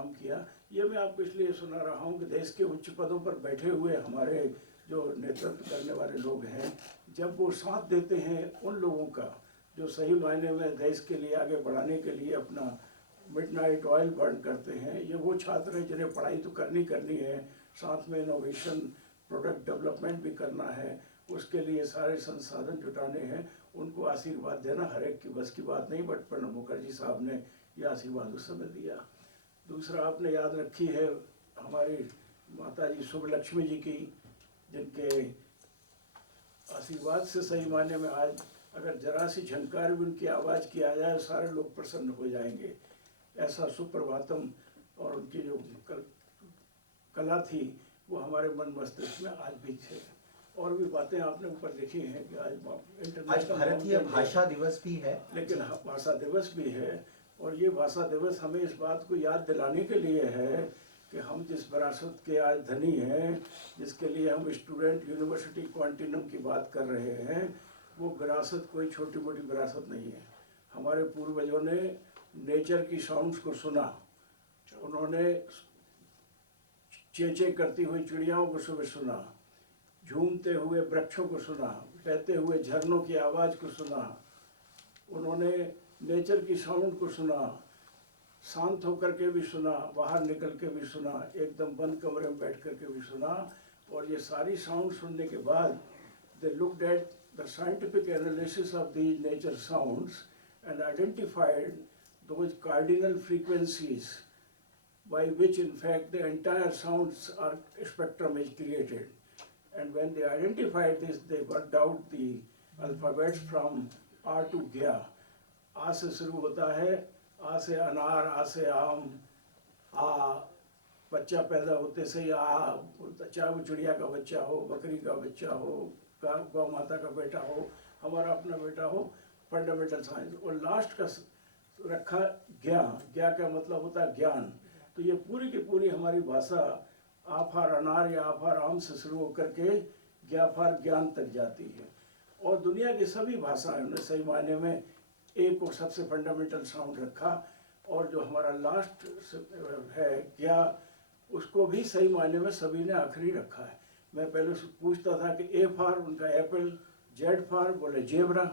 काम किया। ये मैं आपको इसलिए सुना रहा हूँ कि देश के उच्च पदों पर बैठे हुए हमारे जो नेतृत्व करने वाले लोग हैं, जब वो साथ देते हैं उन लोगों का जो सही मायने में देश के लिए आगे बढ़ाने के लिए अपना मिडनाइट ऑयल बर्न करते हैं, ये वो छात्र हैं जिन्हें पढ़ाई तो करनी है, साथ में इनोवेशन प्रोडक्ट डेवलपमेंट भी करना है, उसके लिए सारे संसाधन जुटाने हैं। उनको आशीर्वाद देना हर एक की बस की बात नहीं, बट प्रणब मुखर्जी साहब ने यह आशीर्वाद उस समय दिया। दूसरा आपने याद रखी है हमारी माता जी शुभलक्ष्मी जी की, जिनके आशीर्वाद से सही मायने में आज अगर जरा सी झंकार भी उनकी आवाज़ की आ जाए सारे लोग प्रसन्न हो जाएंगे। ऐसा सुप्रभातम और उनकी जो कला थी वो हमारे मन मस्तिष्क में आज भी थे। और भी बातें आपने ऊपर लिखी हैं कि आज इंटरनेशनल भारतीय भाषा दिवस भी है, लेकिन भाषा दिवस भी है। और ये भाषा दिवस हमें इस बात को याद दिलाने के लिए है कि हम जिस विरासत के आज धनी हैं, जिसके लिए हम स्टूडेंट यूनिवर्सिटी क्वांटिनम की बात कर रहे हैं, वो विरासत कोई छोटी मोटी विरासत नहीं है। हमारे पूर्वजों ने नेचर की साउंड्स को सुना, उन्होंने चेंचे करती हुई चिड़ियाओं को सुबह सुना, झूमते हुए वृक्षों को सुना, बहते हुए झरनों की आवाज़ को सुना, उन्होंने नेचर की साउंड को सुना, शांत होकर के भी सुना, बाहर निकल के भी सुना, एकदम बंद कमरे में बैठ कर के भी सुना। और ये सारी साउंड सुनने के बाद they looked at the scientific analysis of these nature sounds and identified those cardinal frequencies by which in fact the entire sounds are spectrum is created. And when they identified this, they worked out the alphabets from A to Gya. आ से शुरू होता है, आ से अनार, आ से आम, आ बच्चा पैदा होते से ही आ, चाहे वो चिड़िया का बच्चा हो, बकरी का बच्चा हो, गौ माता का बेटा हो, हमारा अपना बेटा हो, फंडामेंटल साइंस। और लास्ट का रखा ज्ञा। ज्ञा का मतलब होता है ज्ञान। तो ये पूरी की पूरी हमारी भाषा आफार अनार या आफार आम से शुरू होकर के ज्ञाफार ज्ञान तक जाती है। और दुनिया की सभी भाषाएं ने सही मायने में एक को सबसे फंडामेंटल साउंड रखा, और जो हमारा लास्ट है ज्ञा, उसको भी सही मायने में सभी ने आखिरी रखा है। मैं पहले पूछता था कि ए फार उनका एप्पल, जेड फार बोले जेबरा।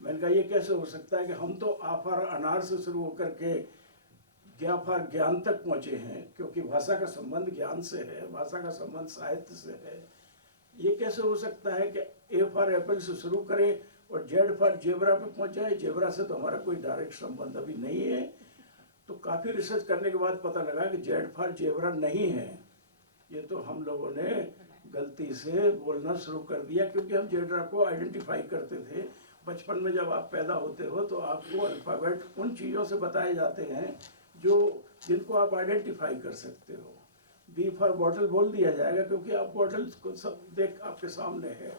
मैंने कहा ये कैसे हो सकता है कि हम तो आफार अनार से शुरू होकर के ज्ञाफार ज्ञान तक पहुँचे हैं, क्योंकि भाषा का संबंध ज्ञान से है, भाषा का संबंध साहित्य से है। ये कैसे हो सकता है कि ए फॉर एप्पल से शुरू करें और जेड फॉर जेबरा पे पहुँच जाए? जेबरा से तो हमारा कोई डायरेक्ट संबंध अभी नहीं है। तो काफ़ी रिसर्च करने के बाद पता लगा कि जेड फॉर जेबरा नहीं है, ये तो हम लोगों ने गलती से बोलना शुरू कर दिया, क्योंकि हम जेबरा को आइडेंटिफाई करते थे। बचपन में जब आप पैदा होते हो तो आपको अल्फ़ाबेट उन चीज़ों से बताए जाते हैं जिनको आप आइडेंटिफाई कर सकते हो। बी फॉर बॉटल बोल दिया जाएगा क्योंकि आप बॉटल को सब देख आपके सामने है।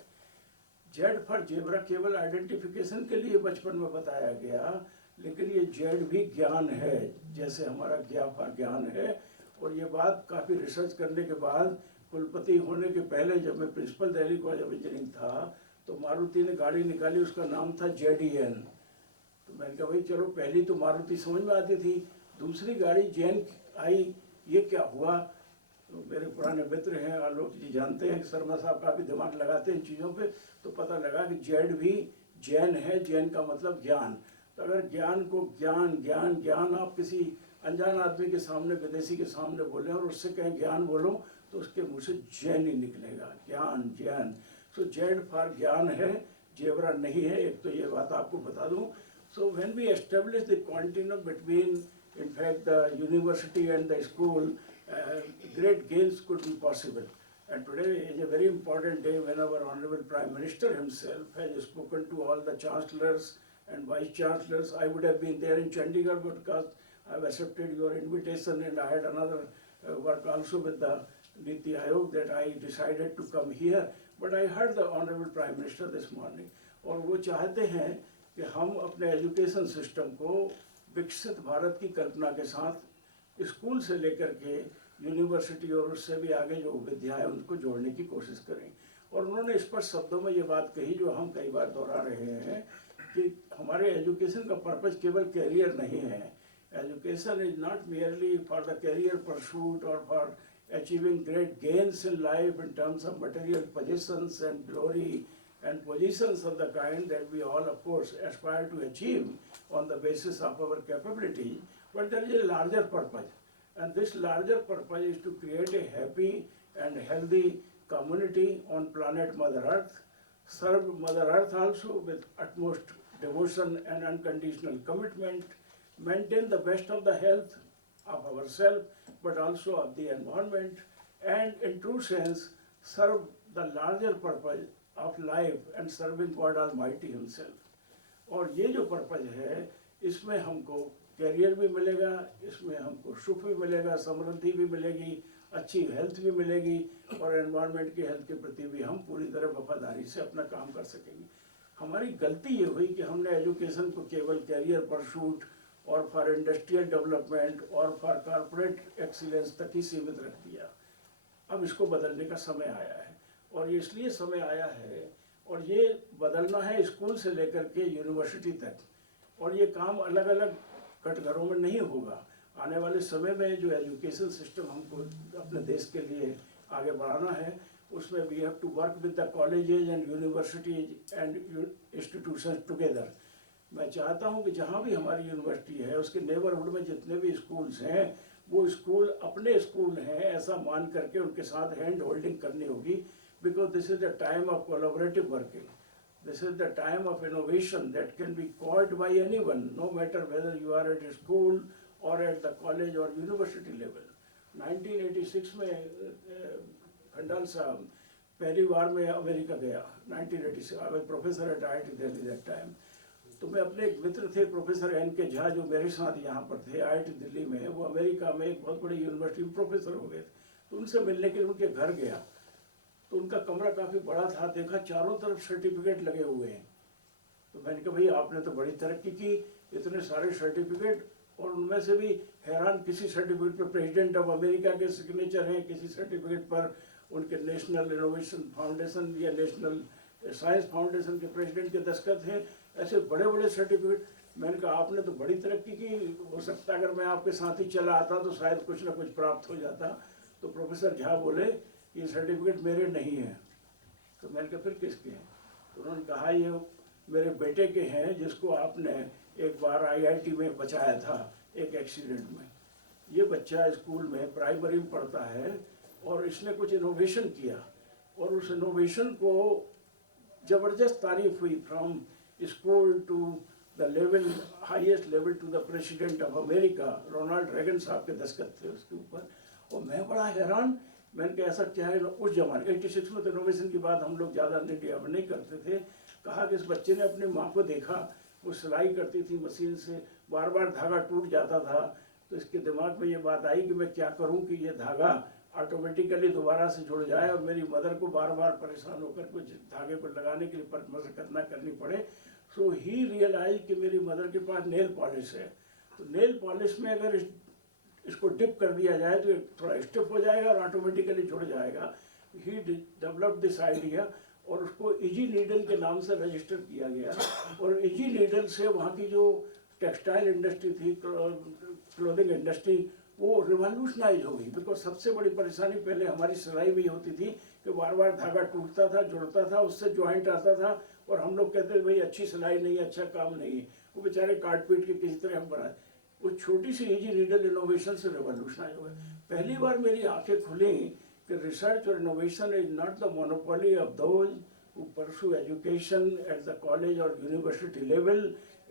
जेड फॉर जेबरा केवल आइडेंटिफिकेशन के लिए बचपन में बताया गया, लेकिन ये जेड भी ज्ञान है, जैसे हमारा ज्ञा फॉर ज्ञान है। और ये बात काफ़ी रिसर्च करने के बाद, कुलपति होने के पहले जब मैं principal Delhi college of engineering था, तो मारुति ने गाड़ी निकाली, उसका नाम था JDN। तो मैंने कहा भाई चलो, पहली तो मारुति समझ में आती थी, दूसरी गाड़ी जैन आई, ये क्या हुआ? तो मेरे पुराने मित्र हैं आलोक जी जानते हैं कि शर्मा साहब काफ़ी दिमाग लगाते हैं इन चीज़ों पे। तो पता लगा कि जेड भी जैन है, जैन का मतलब ज्ञान। तो अगर ज्ञान को ज्ञान ज्ञान ज्ञान आप किसी अनजान आदमी के सामने, विदेशी के सामने बोलें और उससे कहें ज्ञान बोलो, तो उसके मुँह से जैन ही निकलेगा, ज्ञान जैन। सो जेड फॉर ज्ञान है, जेबरा नहीं है। एक तो ये बात आपको बता दूँ। So when we establish the continuum between in fact the university and the school, great gains could be possible. And today is a very important day when our Honorable Prime Minister himself has spoken to all the chancellors and vice chancellors. I would have been there in Chandigarh because I have accepted your invitation, and I had another work also with the Niti Aayog that I decided to come here. But I heard the Honorable Prime Minister this morning, और वो चाहते हैं कि हम अपने education system को विकसित भारत की कल्पना के साथ स्कूल से लेकर के यूनिवर्सिटी और उससे भी आगे जो विद्या है उनको जोड़ने की कोशिश करें। और उन्होंने स्पष्ट शब्दों में ये बात कही जो हम कई बार दोहरा रहे हैं कि हमारे एजुकेशन का पर्पज़ केवल कैरियर नहीं है, Education is not merely for the career pursuit or for achieving great gains in life in terms of material possessions and glory and positions of the kind that we all, of course, aspire to achieve on the basis of our capability, but there is a larger purpose. And this larger purpose is to create a happy and healthy community on planet Mother Earth, serve Mother Earth also with utmost devotion and unconditional commitment, maintain the best of the health of ourselves, but also of the environment, and in true sense, serve the larger purpose of life and serving God Almighty Himself. और ये जो purpose है, इसमें हमको career भी मिलेगा, इसमें हमको सुख भी मिलेगा, समृद्धि भी मिलेगी, अच्छी हेल्थ भी मिलेगी, और एनवायरनमेंट की हेल्थ के प्रति भी हम पूरी तरह वफादारी से अपना काम कर सकेंगे। हमारी गलती ये हुई कि हमने एजुकेशन को केवल कैरियर परसूट और फॉर इंडस्ट्रियल डेवलपमेंट और फॉर कॉर्पोरेट एक्सीलेंस तक ही सीमित रख दिया। अब इसको बदलने का समय आया है, और ये इसलिए समय आया है, और ये बदलना है स्कूल से लेकर के यूनिवर्सिटी तक, और ये काम अलग अलग कटघरों में नहीं होगा। आने वाले समय में जो एजुकेशन सिस्टम हमको अपने देश के लिए आगे बढ़ाना है, उसमें we have to work with the colleges and universities and institutions together. मैं चाहता हूं कि जहां भी हमारी यूनिवर्सिटी है, उसके नेबरहुड में जितने भी स्कूल्स हैं, वो स्कूल अपने स्कूल हैं ऐसा मान करके उनके साथ हैंड होल्डिंग करनी होगी, because this is the time of collaborative working, this is the time of innovation that can be called by anyone, no matter whether you are at school और एट द कॉलेज और university level. 1986 में खंडाल साहब पहली बार में America गया, 1986, I was professor at IIT Delhi that time. तो मैं अपने एक मित्र थे प्रोफेसर NK झा, जो मेरे साथ यहाँ पर थे IIT दिल्ली में, वो अमेरिका में एक बहुत बड़ी यूनिवर्सिटी में प्रोफेसर हो गए थे। तो उनसे मिलने के लिए उनके घर गया, तो उनका कमरा काफ़ी बड़ा था, देखा चारों तरफ सर्टिफिकेट लगे हुए हैं। तो मैंने कहा भाई आपने तो बड़ी तरक्की की, इतने सारे सर्टिफिकेट, और उनमें से भी हैरान, किसी सर्टिफिकेट पर प्रेसिडेंट ऑफ अमेरिका के सिग्नेचर हैं, किसी सर्टिफिकेट पर उनके नेशनल इनोवेशन फाउंडेशन या नेशनल साइंस फाउंडेशन के प्रेसिडेंट के दस्तखत हैं, ऐसे बड़े बड़े सर्टिफिकेट। मैंने कहा आपने तो बड़ी तरक्की की, हो सकता है अगर मैं आपके साथ ही चला आता तो शायद कुछ ना कुछ प्राप्त हो जाता। तो प्रोफेसर झा बोले ये सर्टिफिकेट मेरे नहीं हैं। तो मैंने कहा फिर किसके हैं? तो उन्होंने कहा ये मेरे बेटे के हैं, जिसको आपने एक बार IIT में बचाया था एक एक्सीडेंट में। ये बच्चा स्कूल में प्राइमरी में पढ़ता है, और इसने कुछ इनोवेशन किया, और उस इनोवेशन को ज़बरदस्त तारीफ हुई, from school to the level, highest level to the president of America, Ronald Reagan साहब के दस्तखत थे उसके ऊपर। और मैं बड़ा हैरान, मैंने कहा ऐसा क्या है। उस जमाने 86 में तो इनोवेशन की बात हम लोग ज़्यादा इंडिया में नहीं करते थे। कहा कि इस बच्चे ने अपनी माँ को देखा, वो सिलाई करती थी मशीन से, बार बार धागा टूट जाता था, तो इसके दिमाग में ये बात आई कि मैं क्या करूं कि ये धागा ऑटोमेटिकली दोबारा से जुड़ जाए और मेरी मदर को बार बार परेशान होकर कुछ धागे को लगाने के लिए मशक्कत ना करनी पड़े। सो ही रियलाइज कि मेरी मदर के पास नेल पॉलिश है, तो नेल पॉलिश में अगर इसको डिप कर दिया जाए तो थोड़ा स्टिफ हो जाएगा और ऑटोमेटिकली जुड़ जाएगा। ही डेवलप दिस आइडिया, और उसको इजी नीडल के नाम से रजिस्टर किया गया, और इजी नीडल से वहाँ की जो टेक्सटाइल इंडस्ट्री थी, क्लोथिंग इंडस्ट्री, वो रिवॉल्यूशनाइज हो गई। बिकॉज सबसे बड़ी परेशानी पहले हमारी सिलाई में होती थी कि बार बार धागा टूटता था, जुड़ता था, उससे जॉइंट आता था, और हम लोग कहते थे भाई अच्छी सिलाई नहीं है, अच्छा काम नहीं है, वो बेचारे काट पीट के किसी तरह हम बनाए। वो छोटी सी इजी नीडल इनोवेशन से रिवॉल्यूशनाइज हो गए। पहली बार मेरी आंखें खुली कि रिसर्च और innovation is not the monopoly of those who pursue education at the college or university level.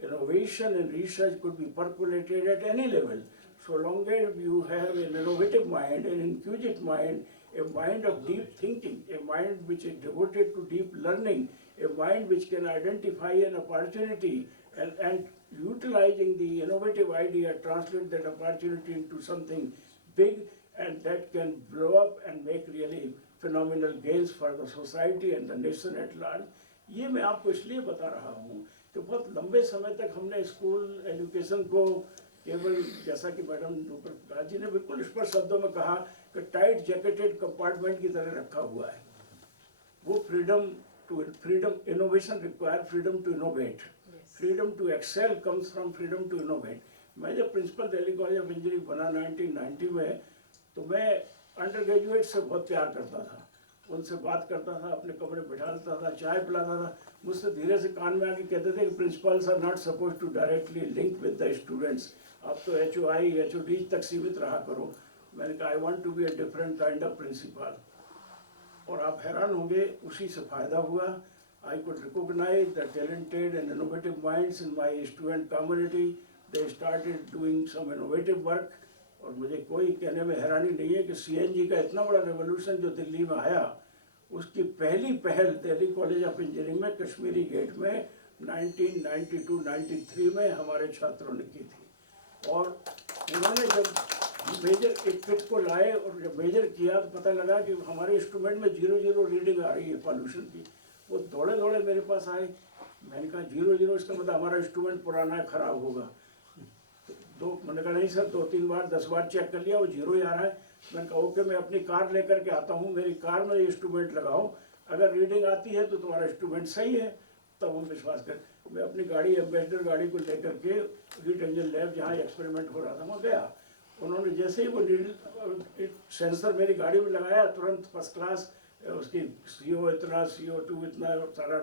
Innovation and research could be percolated at any level, so long as you have an innovative mind, an inquisitive mind, a mind of deep thinking, a mind which is devoted to deep learning, a mind which can identify an opportunity and utilizing the innovative idea, translate that opportunity into something big, and that can blow up and make really phenomenal gains for the society and the nation at large. ये मैं आपको इसलिए बता रहा हूँ कि बहुत लंबे समय तक हमने स्कूल एजुकेशन को केवल, जैसा कि मैडम डॉक्टर प्रकाश जी ने बिल्कुल स्पष्ट शब्दों में कहा, कि टाइट जैकेटेड कंपार्टमेंट की तरह रखा हुआ है। वो freedom innovation require freedom to innovate, freedom to excel comes from freedom to innovate. मैं जब principal Delhi college of engineering बना 1990 में, तो मैं अंडर ग्रेजुएट से बहुत प्यार करता था, उनसे बात करता था, अपने कमरे बिठा लेता था, चाय पिलाता था। मुझसे धीरे से कान में आके कहते थे कि principals are not suppose to directly link with the students, आप तो HOI HOD तक सीमित रहा करो। मैंने कहा I want to be a different kind of principal. और आप हैरान होंगे, उसी से फ़ायदा हुआ। I could recognize the talented and innovative minds in my student community. They started doing some innovative work. और मुझे कोई कहने में हैरानी नहीं है कि CNG का इतना बड़ा रेवोल्यूशन जो दिल्ली में आया, उसकी पहली पहल दिल्ली कॉलेज ऑफ इंजीनियरिंग में कश्मीरी गेट में 1992-93 में हमारे छात्रों ने की थी। और उन्होंने जब मेजर एक किट को लाए और जब मेजर किया तो पता लगा कि हमारे इंस्ट्रूमेंट में 0 रीडिंग आ रही है पॉल्यूशन की। वो दौड़े दौड़े मेरे पास आए। मैंने कहा 0 इसका मतलब हमारा इंस्ट्रूमेंट पुराना है, खराब होगा। मैंने कहा नहीं सर, 2-3 बार 10 बार चेक कर लिया, वो 0 ही आ रहा है। मैंने कहा ओके, मैं अपनी कार लेकर के आता हूँ, मेरी कार में ये इंस्ट्रूमेंट लगाओ, अगर रीडिंग आती है तो तुम्हारा इंस्ट्रूमेंट सही है, तब हम विश्वास करें। मैं अपनी गाड़ी, एम्बेसडर गाड़ी को लेकर के हीट इंजन लैब जहाँ एक्सपेरिमेंट हो रहा था वहाँ गया। उन्होंने जैसे ही वो नीडल सेंसर मेरी गाड़ी में लगाया, तुरंत फर्स्ट क्लास उसकी CO इतना, CO2 इतना सारा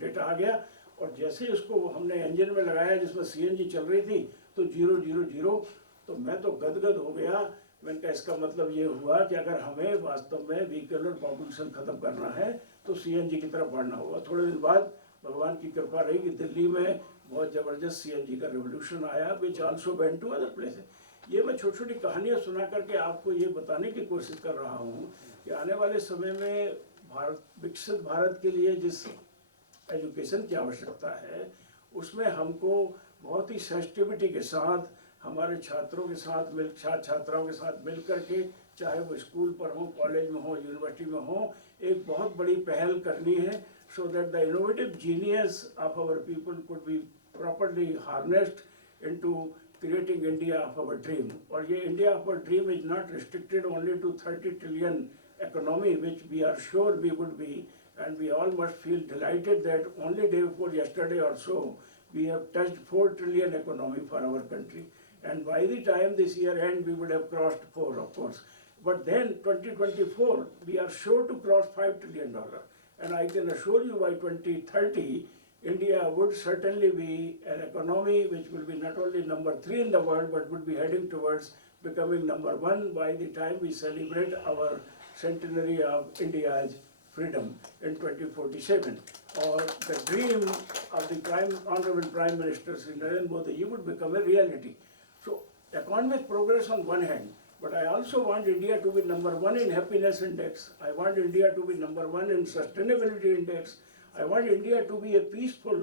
डेटा आ गया। और जैसे ही उसको हमने इंजन में लगाया जिसमें CNG चल रही थी, तो 0 तो मैं तो गदगद हो गया। मैंने कहा इसका मतलब ये हुआ कि अगर हमें वास्तव में व्हीकल और पॉपुलेशन ख़त्म करना है तो CNG की तरफ बढ़ना होगा। थोड़े दिन बाद भगवान की कृपा रही कि दिल्ली में बहुत ज़बरदस्त CNG का रेवोल्यूशन आया, which also went to other places. ये मैं छोटी छोटी कहानियाँ सुना करके आपको ये बताने की कोशिश कर रहा हूँ कि आने वाले समय में विकसित भारत के लिए जिस एजुकेशन की आवश्यकता है, उसमें हमको बहुत ही सेंसिटिविटी के साथ हमारे छात्रों के साथ छात्राओं के साथ मिल करके, चाहे वो स्कूल पर हो, कॉलेज में हो, यूनिवर्सिटी में हो, एक बहुत बड़ी पहल करनी है, so that the innovative genius of our people could be properly harnessed into creating India of our dream. और ये India of our dream is not restricted only to 30 trillion economy, which we are sure we would be, and we all must feel delighted that only day before yesterday or so, we have touched 4 trillion economy for our country. And by the time this year end, we would have crossed 4, of course. But then 2024, we are sure to cross $5 trillion. And I can assure you by 2030, India would certainly be an economy which will be not only number 3 in the world, but would be heading towards becoming number 1 by the time we celebrate our centenary of India's freedom in 2047. Or the dream of the Honorable Prime Minister Sri Narendra Modi would become a reality. So economic progress on one hand, but I also want India to be number 1 in happiness index. I want India to be number 1 in sustainability index. I want India to be a peaceful,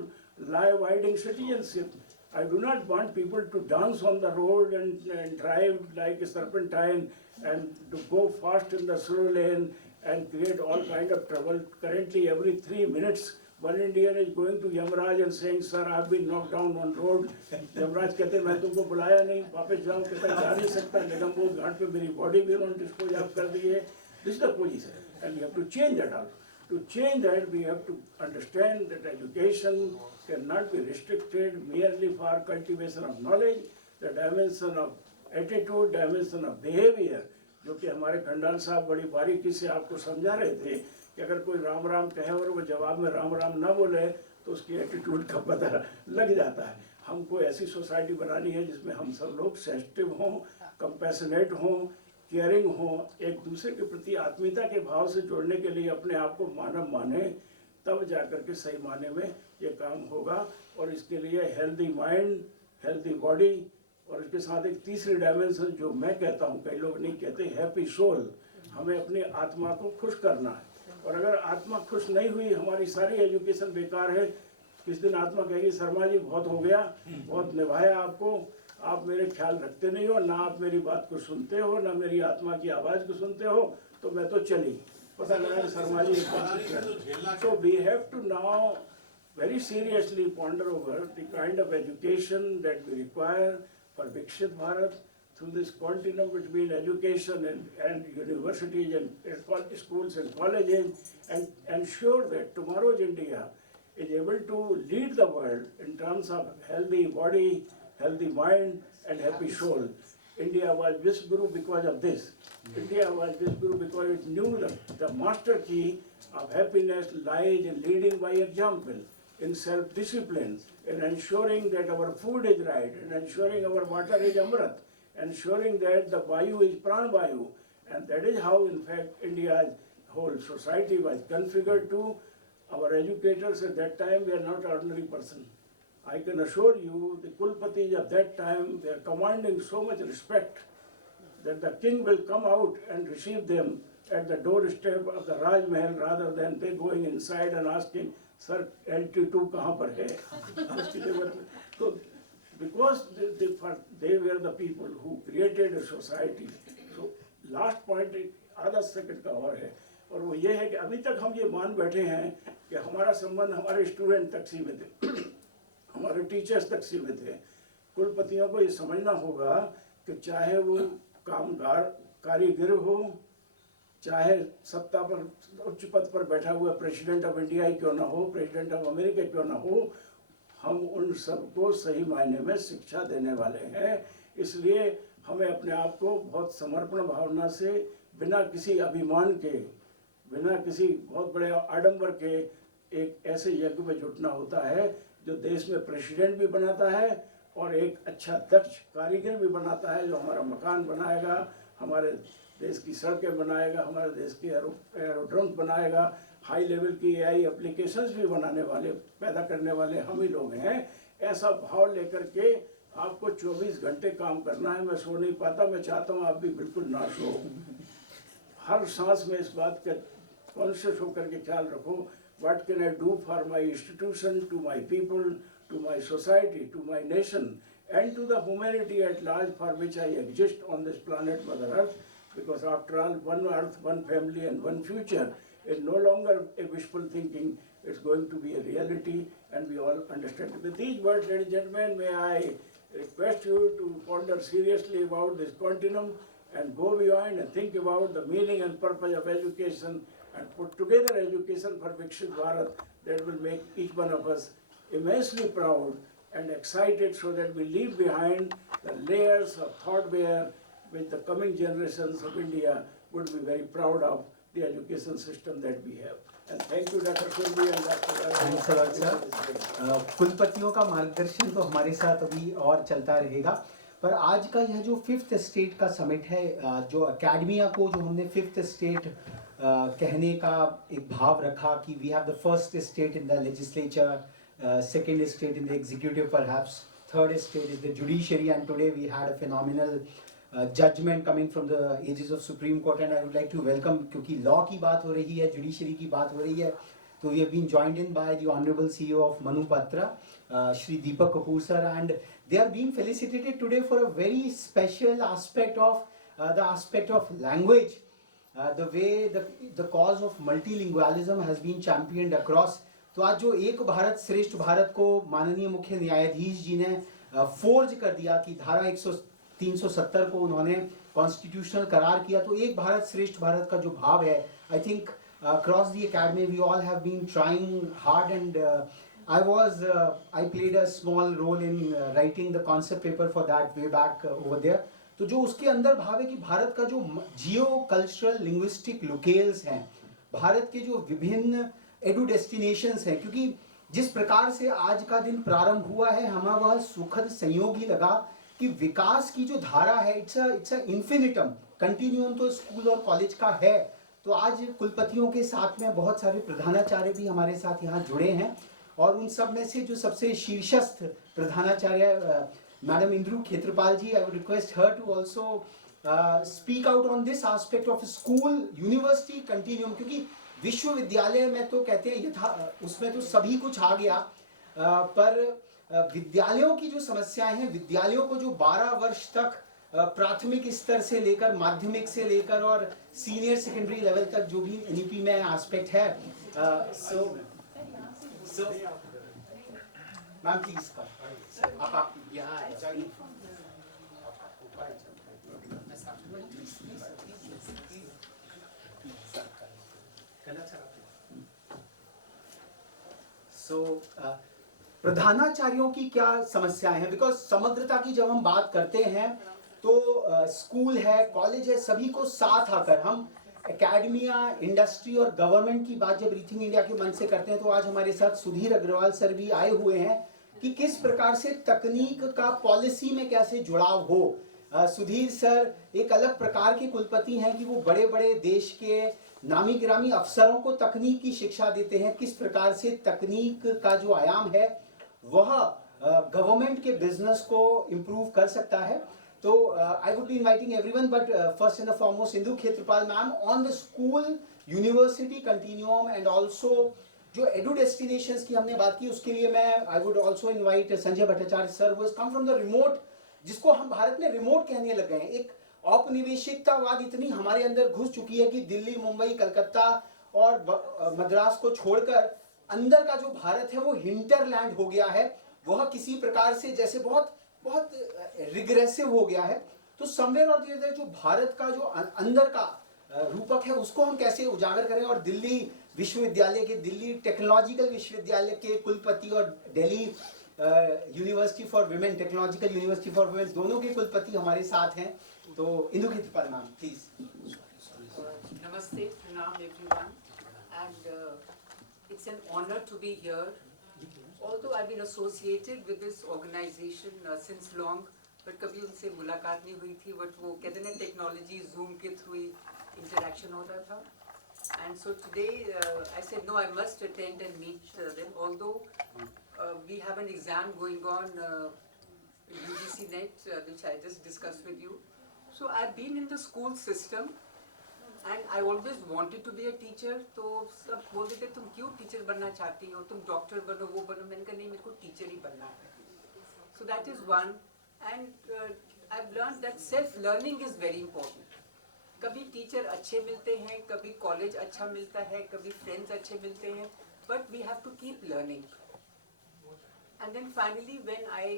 law-abiding citizenship. I do not want people to dance on the road and drive like a serpentine and to go fast in the slow lane and create all kind of trouble. Currently, every 3 minutes, one Indian is going to Yamaraj and saying, "Sir, I have been knocked down on road." Yamaraj कहते मैं तुमको बुलाया नहीं, वापस जाओ, कहता जा नहीं सकता, निगमबोध घाट पे मेरी बॉडी भी उन्होंने डिस्पोज ऑफ कर दी है. This is the position, and we have to change that also. To change that, we have to understand that education cannot be restricted merely for cultivation of knowledge. The dimension of attitude, dimension of behavior, जो कि हमारे खंडाल साहब बड़ी बारीकी से आपको समझा रहे थे कि अगर कोई राम राम कहे और वो जवाब में राम राम ना बोले तो उसकी एटीट्यूड का पता लग जाता है. हमको ऐसी सोसाइटी बनानी है जिसमें हम सब लोग सेंसिटिव हों, कंपैशनेट हों, केयरिंग हो, एक दूसरे के प्रति आत्मीयता के भाव से जोड़ने के लिए अपने आप को मानव माने, तब जाकर के सही माने में ये काम होगा. और इसके लिए हेल्दी माइंड, हेल्दी बॉडी, और इसके साथ एक तीसरी डायमेंशन जो मैं कहता हूँ, कई लोग नहीं कहते, हैप्पी सोल. हमें अपनी आत्मा को खुश करना है, और अगर आत्मा खुश नहीं हुई, हमारी सारी एजुकेशन बेकार है. किस दिन आत्मा कहेगी शर्मा जी बहुत हो गया, बहुत निभाया आपको, आप मेरे ख्याल रखते नहीं हो, ना आप मेरी बात को सुनते हो, ना मेरी आत्मा की आवाज़ को सुनते हो, तो मैं तो चली. पता लगा Sharma ji. So we have to now very seriously ponder over the kind of education that we require for Viksit Bharat through this continuum between education and universities and schools and colleges, and ensure that tomorrow's India is able to lead the world in terms of healthy body, healthy mind, and happy soul. India was Vishguru because of this. India was Vishguru because it knew the master key of happiness lies in leading by example, in self-discipline, in ensuring that our food is right, in ensuring our water is amrit, ensuring that the Vayu is Pranvayu. And that is how, in fact, India's whole society was configured to. Our educators at that time were not ordinary person. I can assure you, the Kulpatis of that time were commanding so much respect that the king will come out and receive them at the doorstep of the Raj Mahal rather than they going inside and asking, Sir, LT2 kahan par hai? So, because they were the people who created a society. So, last point आधा second का और है, और वो ये है कि अभी तक हम ये मान बैठे हैं कि हमारा संबंध हमारे स्टूडेंट तक सीमित है, हमारे टीचर्स तक सीमित है। कुलपतियों को ये समझना होगा कि चाहे वो कामगार कारीगर हो, चाहे सत्ता पर उच्च पद पर बैठा हुआ प्रेसिडेंट ऑफ इंडिया ही क्यों ना हो, प्रेसिडेंट ऑफ अमेरिका क्यों ना हो, हम उन सबको सही मायने में शिक्षा देने वाले हैं। इसलिए हमें अपने आप को बहुत समर्पण भावना से, बिना किसी अभिमान के, बिना किसी बहुत बड़े आडंबर के एक ऐसे यज्ञ में जुटना होता है जो देश में प्रेसिडेंट भी बनाता है और एक अच्छा दक्ष कारीगर भी बनाता है, जो हमारा मकान बनाएगा, हमारे देश की सड़कें बनाएगा, हमारे देश के एरोड्रोम्स बनाएगा, हाई लेवल की एआई एप्लीकेशंस भी बनाने वाले, पैदा करने वाले हम ही लोग हैं। ऐसा भाव लेकर के आपको 24 घंटे काम करना है। मैं सो नहीं पाता, मैं चाहता हूँ आप भी बिल्कुल ना सो, हर सांस में इस बात का कॉन्शियस होकर के ख्याल रखो, what can I do for my institution, to my people, to my society, to my nation and to the humanity at large for which I exist on this planet Mother Earth, because after all, one earth, one family and one future is no longer a wishful thinking, it's going to be a reality, and we all understand. With these words, ladies and gentlemen, may I request you to ponder seriously about this continuum and go beyond and think about the meaning and purpose of education and put together education for Vikshit Bharat that will make each one of us immensely proud and excited, so that we leave behind the layers of thought-ware which the coming generations of India would be very proud of the education system that we have. And thank you, Dr. Surbi and Dr. Thanks a lot, sir. कुलपतियों का मार्गदर्शन तो हमारे साथ अभी और चलता रहेगा, पर आज का यह जो 5th स्टेट का समिट है, जो अकेडमिया को जो हमने 5th स्टेट कहने का एक भाव रखा कि we have the first state in the legislature, second state in the executive perhaps, third state is the judiciary, and today we had a phenomenal judgment coming from the aegis of Supreme Court, and I would like to welcome, क्योंकि law की बात हो रही है, judiciary की बात हो रही है, तो we have been joined in by the Honorable CEO of Manupatra, Shri Deepak Kapoor sir, and they are being felicitated today for a very special aspect of the aspect of language, the way the cause of multilingualism has been championed across. तो आज जो एक भारत श्रेष्ठ भारत को माननीय मुख्य न्यायाधीश जी ने फोर्ज कर दिया कि धारा 370 को उन्होंने कॉन्स्टिट्यूशनल करार किया, तो एक भारत श्रेष्ठ भारत का जो भाव है, I think across the academy we all have been trying hard, and I played a small role in writing the concept paper for that way back over there. तो जो उसके अंदर भाव है कि भारत का जो जियो कल्चरल लिंग्विस्टिक लोकेल्स हैं, भारत के जो विभिन्न एडू डेस्टिनेशंस हैं, क्योंकि जिस प्रकार से आज का दिन प्रारंभ हुआ है, हमें वह सुखद संयोग ही लगा कि विकास की जो धारा है, इट्स अ इन्फिनिटम कंटिन्यूम, तो स्कूल और कॉलेज का है। तो आज कुलपतियों के साथ में बहुत सारे प्रधानाचार्य भी हमारे साथ यहाँ जुड़े हैं, और उन सब में से जो सबसे शीर्षस्थ प्रधानाचार्य madam Indru Khetrapal ji, I would request her to also speak out on this aspect of school university continuum, क्योंकि विश्वविद्यालय में तो कहते हैं उसमें तो सभी कुछ आ गया, पर विद्यालयों की जो समस्याएं हैं, विद्यालयों को जो 12 वर्ष तक प्राथमिक स्तर से लेकर माध्यमिक से लेकर और सीनियर सेकेंडरी लेवल तक जो भी एनईपी में एस्पेक्ट है, सो मैम प्लीज आप So प्रधानाचार्यों की क्या समस्याएं हैं? बिकॉज समग्रता की जब हम बात करते हैं तो स्कूल है, कॉलेज है, सभी को साथ आकर हम एकेडमिया, इंडस्ट्री और गवर्नमेंट की बात जब रीथिंक इंडिया के मन से करते हैं तो आज हमारे साथ सुधीर अग्रवाल सर भी आए हुए हैं कि किस प्रकार से तकनीक का पॉलिसी में कैसे जुड़ाव हो। सुधीर सर एक अलग प्रकार के कुलपति हैं कि वो बड़े बड़े देश के नामी गिरामी अफसरों को तकनीक की शिक्षा देते हैं, किस प्रकार से तकनीक का जो आयाम है वह गवर्नमेंट के बिजनेस को इम्प्रूव कर सकता है। तो I would be inviting everyone, but first and foremost Indu Khetrapal ma'am on the school university continuum and also जो एडू डेस्टिनेशंस की हमने बात की उसके लिए मैं I would also invite Sanjay Bhattacharya sir who has come from the remote, जिसको हम भारत में रिमोट कहने लग गए हैं। एक औपनिवेशिकतावाद इतनी हमारे अंदर घुस चुकी है कि दिल्ली, मुंबई, कलकत्ता और मद्रास को छोड़कर अंदर का जो भारत है वो हिंटरलैंड हो गया है। वह किसी प्रकार से जैसे बहुत बहुत रिग्रेसिव हो गया है। तो समवेयर और द जो भारत का जो अंदर का रूपक है उसको हम कैसे उजागर करें। और दिल्ली विश्वविद्यालय के, दिल्ली टेक्नोलॉजिकल विश्वविद्यालय के कुलपति और Delhi university for women, technological university for women, दोनों के कुलपति हमारे साथ हैं। तो Indu Khetrapal ma'am please. Namaste, pranam everyone, and it's an honor to be here. Although I've been associated with this organization since long, but कभी उनसे मुलाकात नहीं हुई थी। बट वो कहते हैं टेक्नोलॉजी जूम के थ्रू इंटरेक्शन हो रहा था। And so today I said no, I must attend and meet them. Although we have an exam going on, UGC NET, which I just discussed with you. So I've been in the school system and I always wanted to be a teacher. तो सब बोलते थे तुम क्यों teacher बनना चाहती हो, तुम डॉक्टर बनो, वो बनो। मैंने कहा नहीं, मेरे को टीचर ही बनना है। So that is one, and I've learned that self learning is very important. कभी टीचर अच्छे मिलते हैं, कभी कॉलेज अच्छा मिलता है, कभी फ्रेंड्स अच्छे मिलते हैं, but we have to keep learning. And then finally when I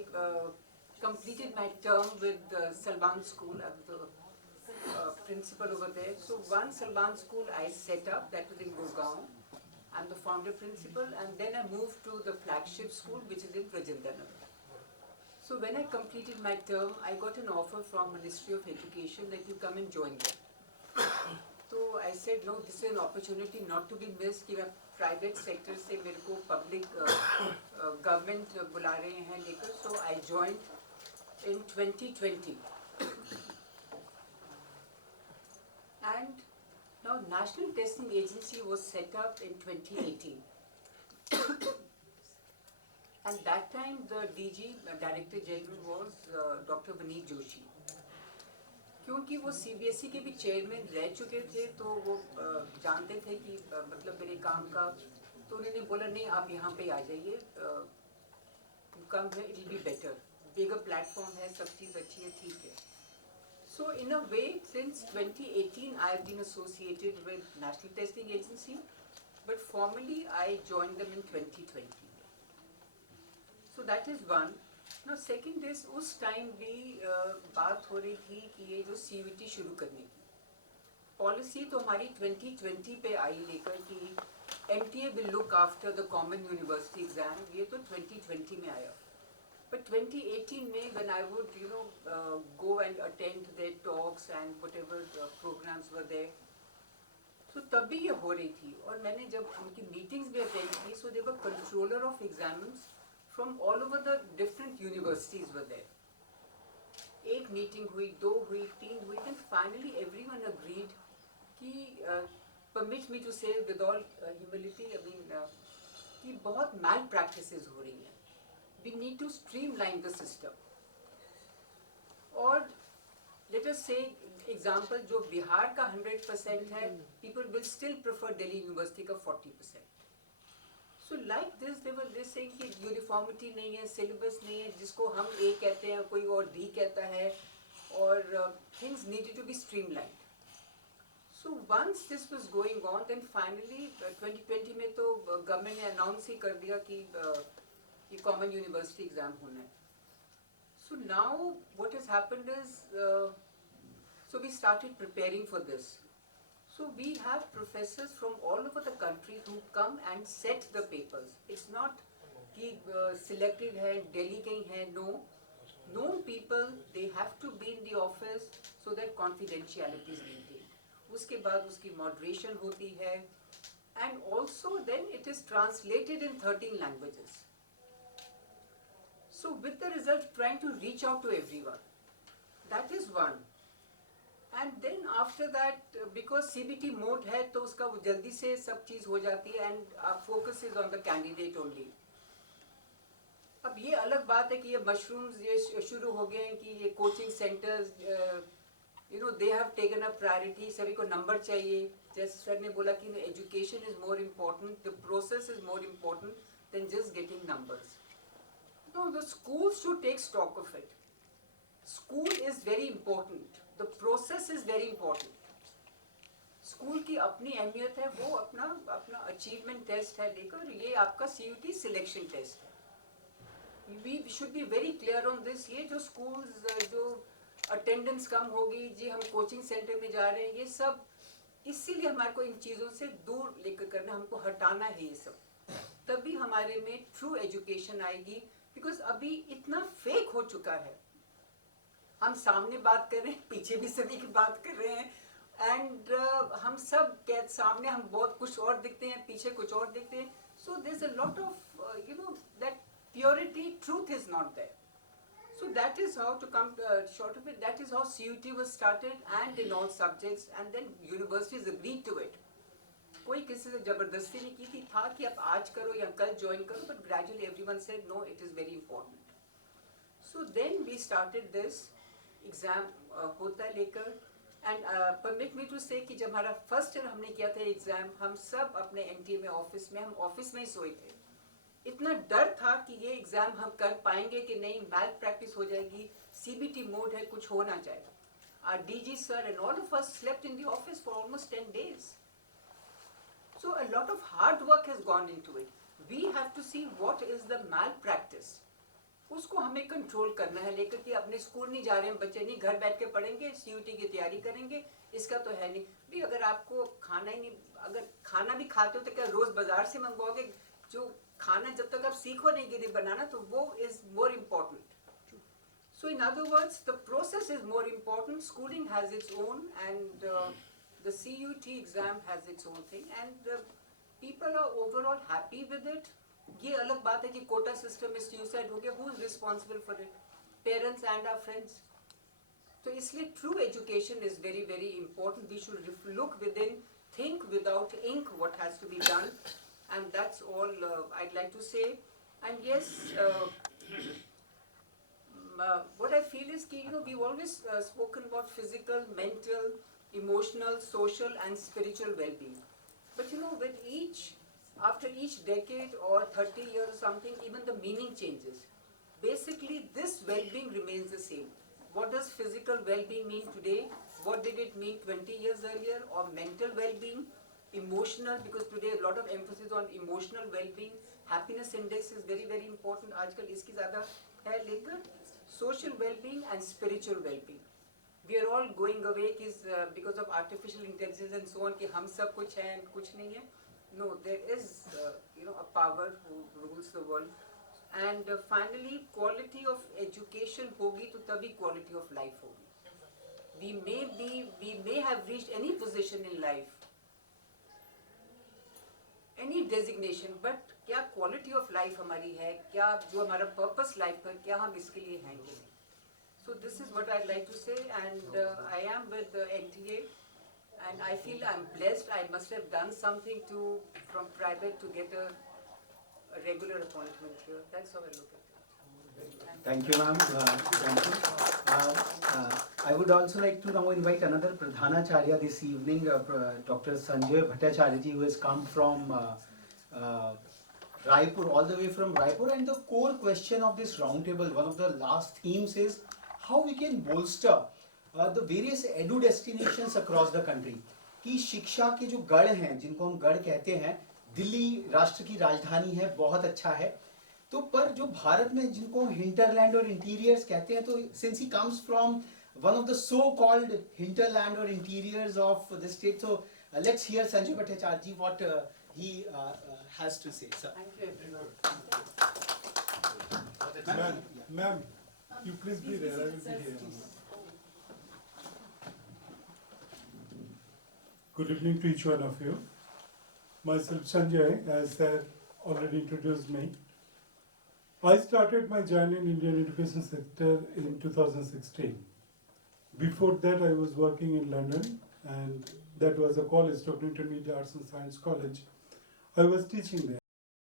completed my term with Salban School, I was the principal over there. So one Salban School I set up, that was in Gurgaon. I'm the founder principal, and then I moved to the flagship school which is in Rajendranagar. So when I completed my term, I got an offer from Ministry of Education that you come and join them. So I said no, this is an opportunity not to be missed कि मैं private sector से मेरे को public government बुला रहे हैं लेकर। So I joined in 2020 and now National Testing Agency was set up in 2018 and that time the DG, Director General was Dr. Vineet Joshi. क्योंकि वो CBSE के भी चेयरमैन रह चुके थे तो वो जानते थे कि मतलब मेरे काम का, तो उन्होंने बोला नहीं आप यहाँ पे आ जाइए, कम है, it will be better, bigger platform है, सब चीज़ अच्छी है, ठीक है। So in a way since 2018 I have been associated with National Testing Agency, but formally I joined them in 2020. So that is one. Now second is उस time भी बात हो रही थी कि ये जो CUET शुरू करने की पॉलिसी तो हमारी 2020 पे आई लेकर कि MTA will look after the common university exam, ये तो 2020 में आया। But 2018 में when I would go and attend their talks and whatever programs were there, so तब भी ये हो रही थी। और मैंने जब उनकी मीटिंग्स भी अटेंड की, so they were controller of exams from all over the different universities were there. एक मीटिंग हुई, दो हुई, तीन हुई, then finally everyone agreed कि permit me to say with all humility, I mean कि बहुत mal practices हो रही हैं, we need to streamline the system. और let us say example जो बिहार का 100% है, people will still prefer Delhi University का 40%. So like this they were just saying कि यूनिफॉर्मिटी नहीं है, सिलेबस नहीं है, जिसको हम A कहते हैं कोई और D कहता है, और things needed to be streamlined. So once this was going on, then finally 2020 में तो गवर्नमेंट ने अनाउंस ही कर दिया कि ये कॉमन यूनिवर्सिटी एग्जाम होना है। So now what has happened is so we started preparing for this. So we have professors from all over the country who come and set the papers. It's not कि selected है, दिल्ली के ही हैं, no. Known people, they have to be in the office so that confidentiality is maintained. उसके बाद उसकी moderation होती है, and also then it is translated in 13 languages. So with the result, trying to reach out to everyone. That is one. And then after that, because CBT mode है तो उसका वो जल्दी से सब चीज़ हो जाती है, and our focus is on the candidate only. अब ये अलग बात है कि ये मशरूम्स ये शुरू हो गए हैं कि ये coaching centres they have taken a priority, सभी को नंबर चाहिए. जैसे सर ने बोला कि education is more important, the process is more important than just getting numbers. No, the school should take stock of it. School is very important, the process is very important. School की अपनी अहमियत है, वो अपना अपना achievement test है लेकर, ये आपका CUT सिलेक्शन टेस्ट है. We should be very clear on this. ये जो schools जो attendance कम होगी जी, हम कोचिंग सेंटर में जा रहे हैं, ये सब इसीलिए हमारे को इन चीज़ों से दूर लेकर करना, हमको हटाना है ये सब. तभी हमारे में ट्रू एजुकेशन आएगी. बिकॉज अभी इतना फेक हो चुका है. हम सामने बात कर रहे हैं, पीछे भी सभी की बात कर रहे हैं, एंड हम सब सामने हम बहुत कुछ और दिखते हैं, पीछे कुछ और दिखते हैं. So there is a lot of that purity, truth is not there. So that is how, to come short of it, that is how CUT was started, and in all subjects, and then universities agreed to it. कोई किसी से जबरदस्ती नहीं की थी, था कि आप आज करो या कल ज्वाइन करो, but gradually everyone said no, it is very important. So then we started this exam होता है लेकर, and permit me to say कि जब हमारा फर्स्ट ईयर हमने किया था एग्जाम, हम सब अपने NTA में ऑफिस में, हम ऑफिस में ही सोए थे. इतना डर था कि ये एग्जाम हम कर पाएंगे कि नहीं, मैल प्रैक्टिस हो जाएगी, CBT मोड है, कुछ हो ना जाएगा. Our DG sir and all of us slept in the office for almost 10 days. So a lot of hard work has gone into it. We have to see what is the malpractice. उसको हमें control करना है, लेकर कि अपने school नहीं जा रहे हैं बच्चे, नहीं घर बैठ के पढ़ेंगे, CUT की तैयारी करेंगे, इसका तो है नहीं. भी अगर आपको खाना ही नहीं, अगर खाना भी खाते हो तो क्या रोज बाजार से मंगवाओगे? जो खाना जब तक आप सीखो नहीं गिरी बनाना, तो वो is more important. So in other words, the process is more important. Schooling has its own, and the CUT exam has its own thing, and people are overall happy with it. ये अलग बात है कि quota system में suicide हो गया, who is responsible for it? Parents and our friends. तो इसलिए true education is very very important. We should look within, think without ink what has to be done. And that's all I'd like to say. And yes, what I feel is that we've always spoken about physical, mental, emotional, social, and spiritual well-being. But with after each decade or 30 years or something, even the meaning changes. Basically, this well-being remains the same. What does physical well-being mean today? What did it mean 20 years earlier? Or mental well-being? Emotional, because today a lot of emphasis on emotional well-being. Happiness index is very very important. आजकल इसकी ज़्यादा है, लेकर social well-being and spiritual well-being. We are all going away because of artificial intelligence and so on, कि हम सब कुछ हैं and कुछ नहीं है. No, there is a power who rules the world. And finally, quality of education होगी तो तभी quality of life होगी. We may have reached any position in life, any designation, but क्या क्वालिटी ऑफ लाइफ हमारी है, क्या जो हमारा पर्पस लाइफ है, क्या हम इसके लिए हैं कि नहीं. So this is what I'd like to say, and I am with the NTA, and I feel I'm blessed. I must have done something from private to get a regular appointment here. That's how I look at it. Thank you, ma'am. Thank you. I would also like to now invite another Pradhanacharya this evening, Dr. Sanjay Bhattacharya ji, who has come from Raipur, all the way from Raipur. And the core question of this roundtable, one of the last themes, is how we can bolster the various edu destinations across the country. कि शिक्षा के जो गढ़ हैं, जिनको हम गढ़ कहते हैं, दिल्ली राष्ट्र की राजधानी है, बहुत अच्छा है. तो पर जो भारत में जिनको हिंटरलैंड और इंटीरियर्स कहते हैं, तो since he comes from one of the so-called hinterland or interiors of the state, so let's hear Sanjay Bhattacharya ji what he has to say, sir. Thank you everyone. Ma'am, you please be there, I will be here. Good evening to each one of you. Myself Sanjay, as Sir already introduced me. I started my journey in Indian education sector in 2016. Before that I was working in London, and that was a college, Stockton Intermediate Arts and Science College. I was teaching there.